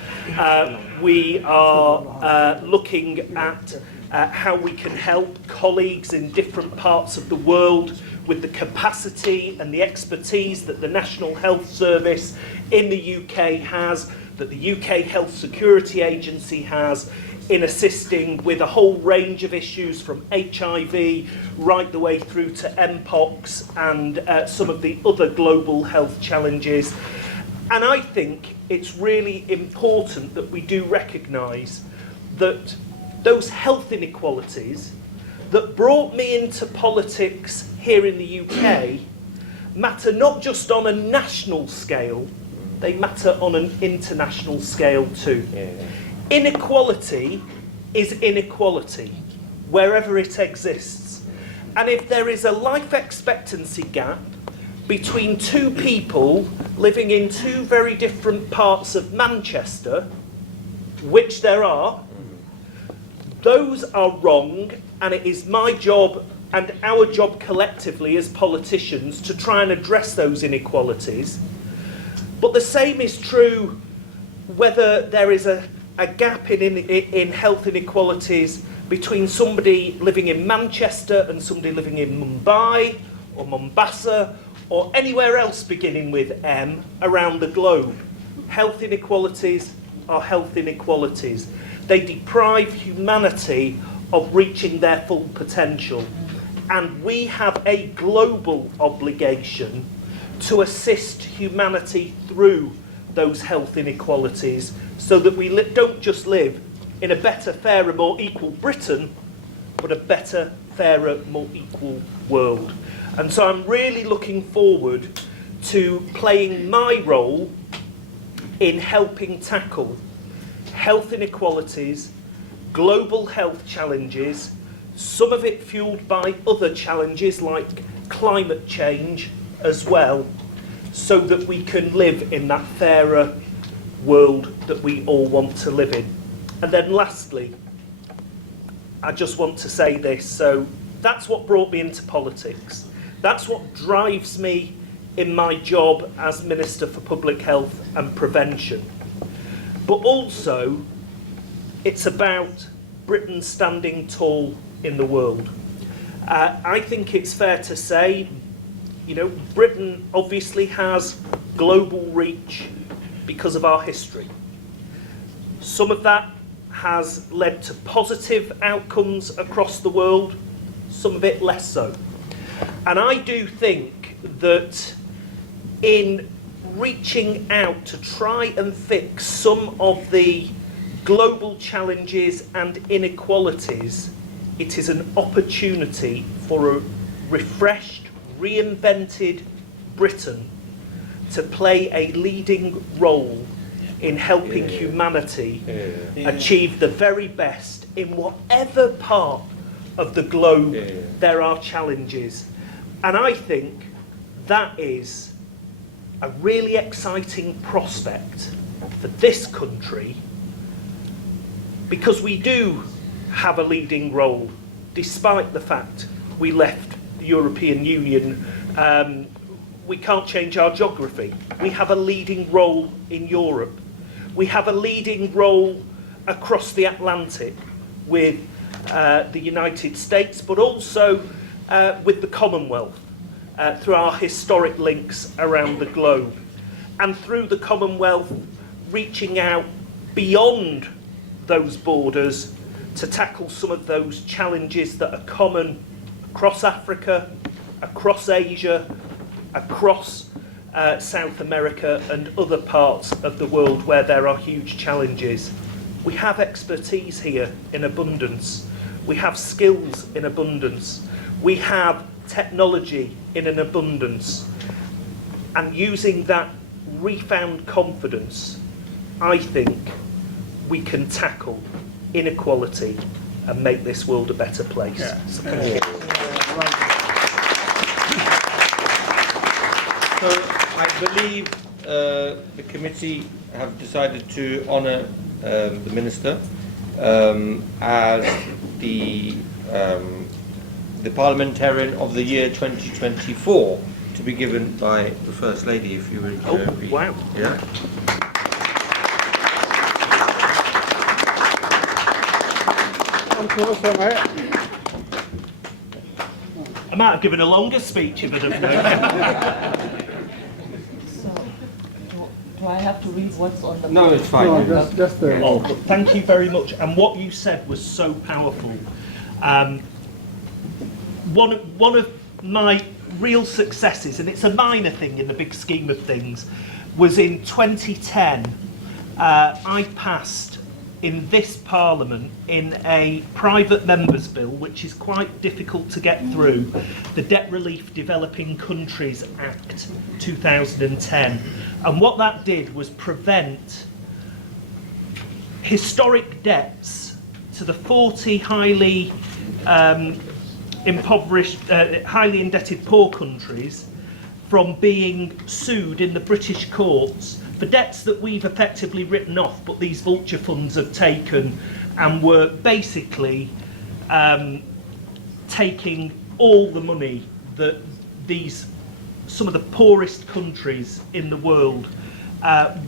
We are looking at how we can help colleagues in different parts of the world with the capacity and the expertise that the National Health Service in the UK has, that the UK Health Security Agency has, in assisting with a whole range of issues from HIV right the way through to Mpox and some of the other global health challenges. And I think it's really important that we do recognise that those health inequalities that brought me into politics here in the UK matter not just on a national scale, they matter on an international scale too. Inequality is inequality wherever it exists. And if there is a life expectancy gap between two people living in two very different parts of Manchester, which there are, those are wrong, and it is my job and our job collectively as politicians to try and address those inequalities. But the same is true whether there is a gap in health inequalities between somebody living in Manchester and somebody living in Mumbai or Mombasa or anywhere else beginning with M around the globe. Health inequalities are health inequalities. They deprive humanity of reaching their full potential. And we have a global obligation to assist humanity through those health inequalities so that we don't just live in a better, fairer, more equal Britain, but a better, fairer, more equal world. And so I'm really looking forward to playing my role in helping tackle health inequalities, global health challenges, some of it fueled by other challenges like climate change as well, so that we can live in that fairer world that we all want to live in. And then lastly, I just want to say this, so that's what brought me into politics. That's what drives me in my job as Minister for Public Health and Prevention. But also, it's about Britain standing tall in the world. I think it's fair to say, you know, Britain obviously has global reach because of our history. Some of that has led to positive outcomes across the world, some of it less so. And I do think that in reaching out to try and fix some of the global challenges and inequalities, it is an opportunity for a refreshed, reinvented Britain to play a leading role in helping humanity achieve the very best in whatever part of the globe there are challenges. And I think that is a really exciting prospect for this country, because we do have a leading role, despite the fact we left the European Union. We can't change our geography. We have a leading role in Europe. We have a leading role across the Atlantic with the United States, but also with the Commonwealth, through our historic links around the globe. And through the Commonwealth, reaching out beyond those borders to tackle some of those challenges that are common across Africa, across Asia, across South America and other parts of the world where there are huge challenges. We have expertise here in abundance. We have skills in abundance. We have technology in an abundance. And using that refound confidence, I think we can tackle inequality and make this world a better place. So thank you. So I believe the committee have decided to honour the Minister as the Parliamentarian of the year 2024, to be given by the First Lady, if you would. Wow. Yeah. I might have given a longer speech if I'd have known. So, do I have to read what's on the No, it's fine. No, just the... Oh, but thank you very much. And what you said was so powerful. One of my real successes, and it's a minor thing in the big scheme of things, was in 2010. I passed in this Parliament in a private member's bill, which is quite difficult to get through, the Debt Relief Developing Countries Act 2010. And what that did was prevent historic debts to the 40 highly impoverished, highly indebted poor countries from being sued in the British courts for debts that we've effectively written off, but these vulture funds have taken and were basically taking all the money that some of the poorest countries in the world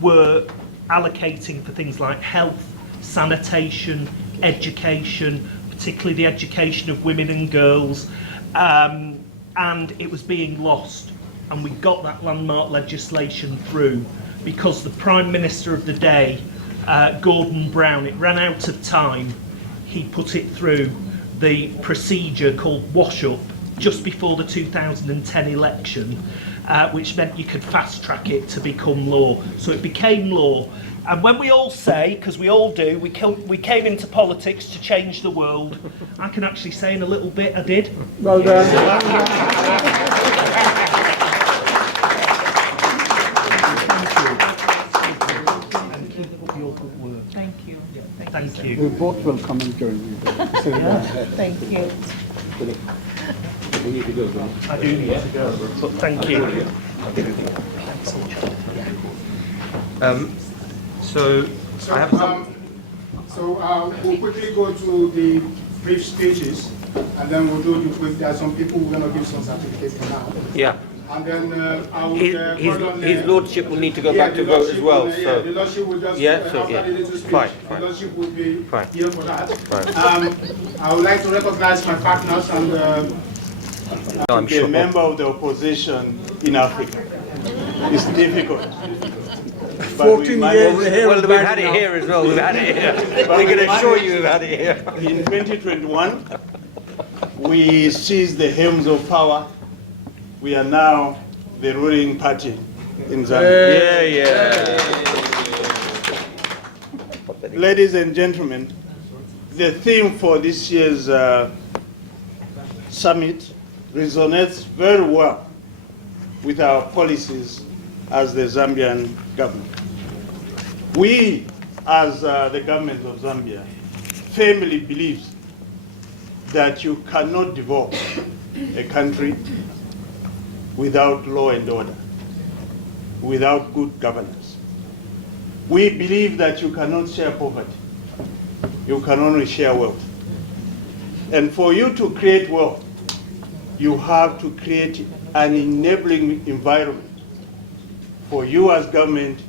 were allocating for things like health, sanitation, education, particularly the education of women and girls, and it was being lost. And we got that landmark legislation through because the Prime Minister of the day, Gordon Brown, it ran out of time, he put it through the procedure called Wash Up just before the 2010 election, which meant you could fast track it to become law. So it became law. And when we all say, because we all do, we came into politics to change the world, I can actually say in a little bit I did. Well done. Thank you. Thank you. We both will come and join you. Thank you. I do need to go, but thank you. So I have some. We'll quickly go to the brief speeches, and then we'll do the quick. There are some people who are going to give some certificates now. Yeah. And then I will His lordship will need to go back to vote as well. So the lordship will just so after the little speech. fine. The lordship will be Fine. here for that. Fine. I would like to recognize my partners and. No, I'm Be sure. a member of the opposition in Africa. It's difficult. 14 years. Well, we've had it here as well. We've had it here. We can assure you we've had it here. In 2021, we seized the helms of power. We are now the ruling party in Zambia. Yeah. Ladies and gentlemen, the theme for this year's summit resonates very well with our policies as the Zambian government. We, as the government of Zambia, firmly believe that you cannot develop a country without law and order, without good governance. We believe that you cannot share poverty. You can only share wealth. And for you to create wealth, you have to create an enabling environment for you as government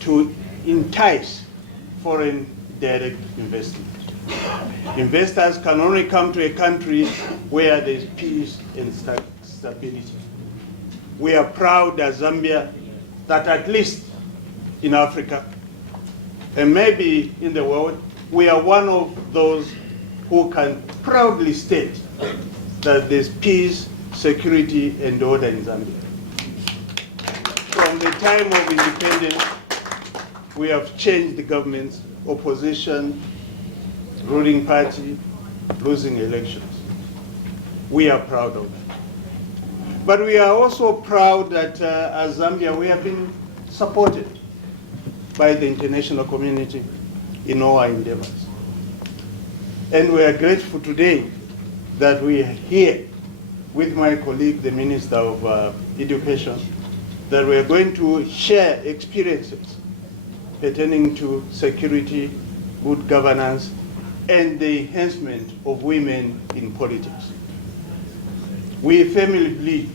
to entice foreign direct investment. Investors can only come to a country where there's peace and stability. We are proud as Zambia that at least in Africa, and maybe in the world, we are one of those who can proudly state that there's peace, security, and order in Zambia. From the time of independence, we have changed the governments, opposition, ruling party, losing elections. We are proud of that. But we are also proud that as Zambia, we have been supported by the international community in all our endeavors. And we are grateful today that we are here with my colleague, the Minister of Education, that we are going to share experiences pertaining to security, good governance, and the enhancement of women in politics. We firmly believe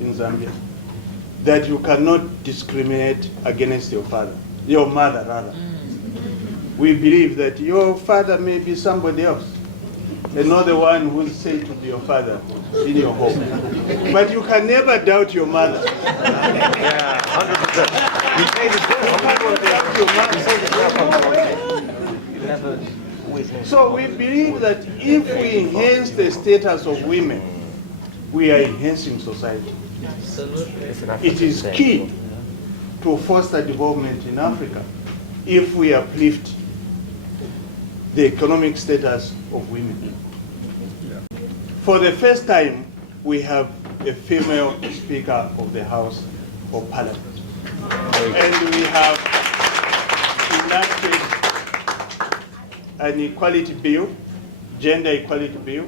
in Zambia that you cannot discriminate against your mother rather. We believe that your father may be somebody else, and not the one who's said to be your father in your home. But you can never doubt your mother. Yeah, 100%. You say this. So we believe that if we enhance the status of women, we are enhancing society. It is key to foster development in Africa if we uplift the economic status of women. For the first time, we have a female Speaker of the House of Parliament. And we have enacted an equality bill, gender equality bill,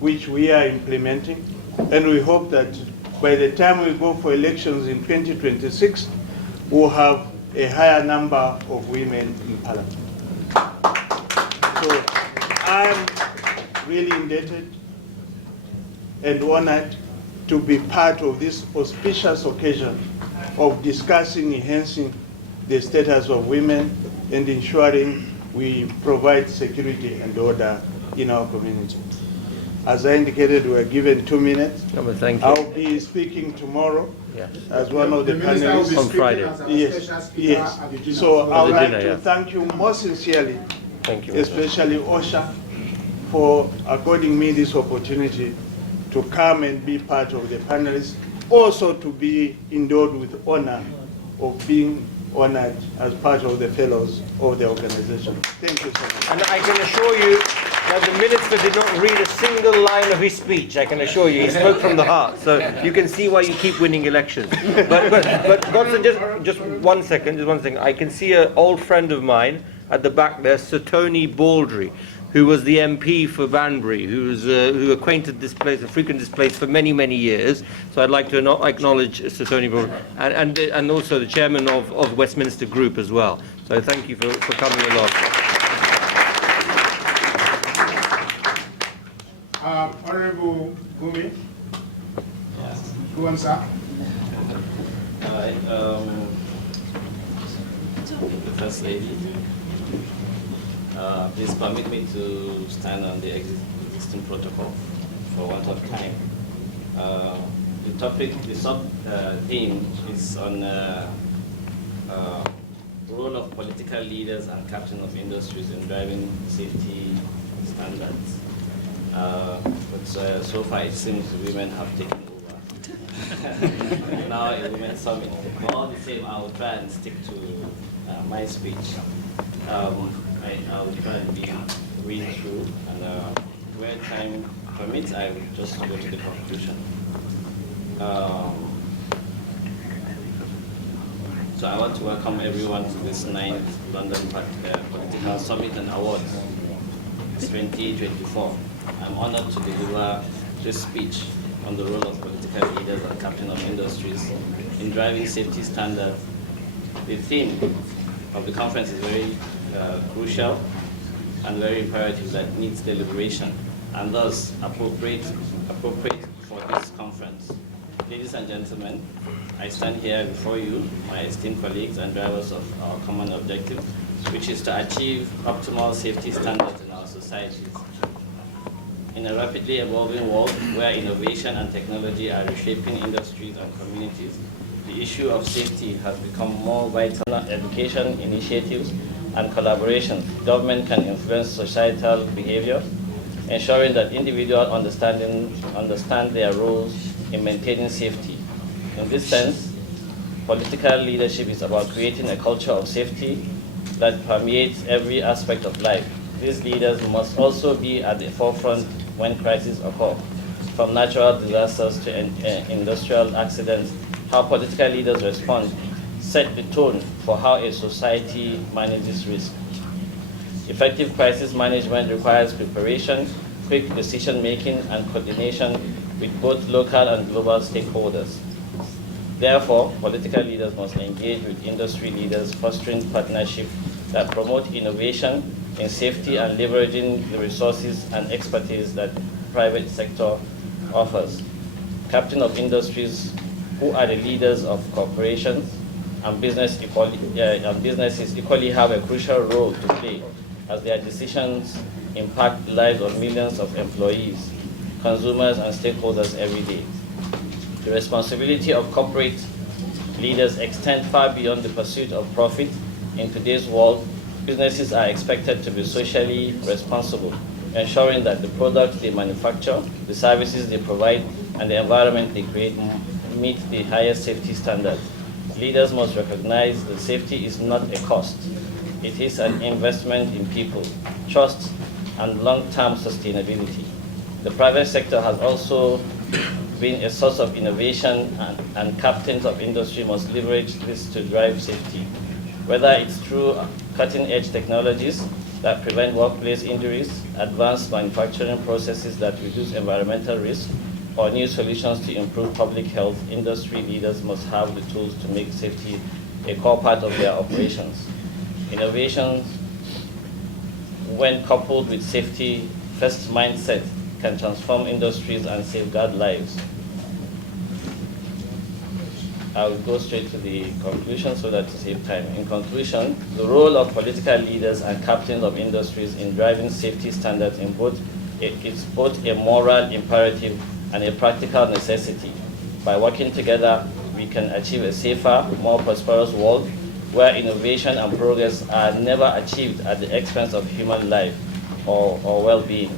which we are implementing. And we hope that by the time we go for elections in 2026, we'll have a higher number of women in Parliament. So I'm really indebted and honored to be part of this auspicious occasion of discussing enhancing the status of women and ensuring we provide security and order in our community. As I indicated, we are given 2 minutes. Thank you. I'll be speaking tomorrow as one of the panelists. On Friday. Yes. So I would like to thank you most sincerely, Thank you. especially OSHA, for according me this opportunity to come and be part of the panelists, also to be endowed with honor of being honored as part of the fellows of the organization. Thank you so much. And I can assure you that the minister did not read a single line of his speech. I can assure you, he spoke from the heart. So you can see why you keep winning elections. But Godson, just 1 second, I can see an old friend of mine at the back there, Sir Tony Baldry, who was the MP for Banbury, who acquainted this place, frequented this place for many, many years. So I'd like to acknowledge Sir Tony Baldry, and also the chairman of Westminster Group as well. So thank you for coming along. Honorable Gumi. Go on, sir. All right. The First Lady. Please permit me to stand on the existing protocol for want of time. The topic, the sub-theme is on role of political leaders and captain of industries in driving safety standards. But so far it seems women have taken over. Now a women's summit. But all the same, I will try and stick to my speech. I will try to be read through, and where time permits, I will just go to the conclusion. So I want to welcome everyone to this 9th London Political Summit and Awards 2024. I'm honored to deliver this speech on the role of political leaders and captain of industries in driving safety standards. The theme of the conference is very crucial and very imperative that needs deliberation and thus appropriate for this conference. Ladies and gentlemen, I stand here before you, my esteemed colleagues and drivers of our common objective, which is to achieve optimal safety standards in our societies. In a rapidly evolving world where innovation and technology are reshaping industries and communities, the issue of safety has become more vital. Education initiatives and collaboration, government can influence societal behavior, ensuring that individuals understand their roles in maintaining safety. In this sense, political leadership is about creating a culture of safety that permeates every aspect of life. These leaders must also be at the forefront when crises occur, from natural disasters to industrial accidents. How political leaders respond set the tone for how a society manages risk. Effective crisis management requires preparation, quick decision-making, and coordination with both local and global stakeholders. Therefore, political leaders must engage with industry leaders, fostering partnerships that promote innovation in safety and leveraging the resources and expertise that the private sector offers. Captain of industries, who are the leaders of corporations and businesses equally have a crucial role to play as their decisions impact the lives of millions of employees, consumers, and stakeholders every day. The responsibility of corporate leaders extend far beyond the pursuit of profit. In today's world, businesses are expected to be socially responsible, ensuring that the products they manufacture, the services they provide, and the environment they create meet the highest safety standards. Leaders must recognize that safety is not a cost. It is an investment in people, trust, and long-term sustainability. The private sector has also been a source of innovation, and captains of industry must leverage this to drive safety. Whether it's through cutting-edge technologies that prevent workplace injuries, advanced manufacturing processes that reduce environmental risk, or new solutions to improve public health, industry leaders must have the tools to make safety a core part of their operations. Innovations, when coupled with safety-first mindset, can transform industries and safeguard lives. I will go straight to the conclusion so that to save time. In conclusion, the role of political leaders and captains of industries in driving safety standards it's both a moral imperative and a practical necessity. By working together, we can achieve a safer, more prosperous world where innovation and progress are never achieved at the expense of human life or well-being.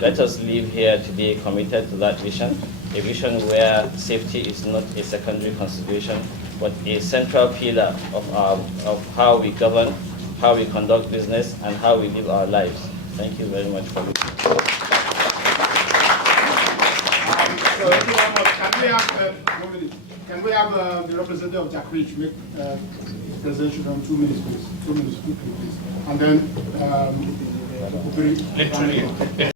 Let us leave here today committed to that vision, a vision where safety is not a secondary consideration, but a central pillar of how we govern, how we conduct business, and how we live our lives. Thank you very much for listening. Can we have the representative of Jack Reach make his presentation on 2 minutes, please? 2 minutes, quickly, please. And then, Literally.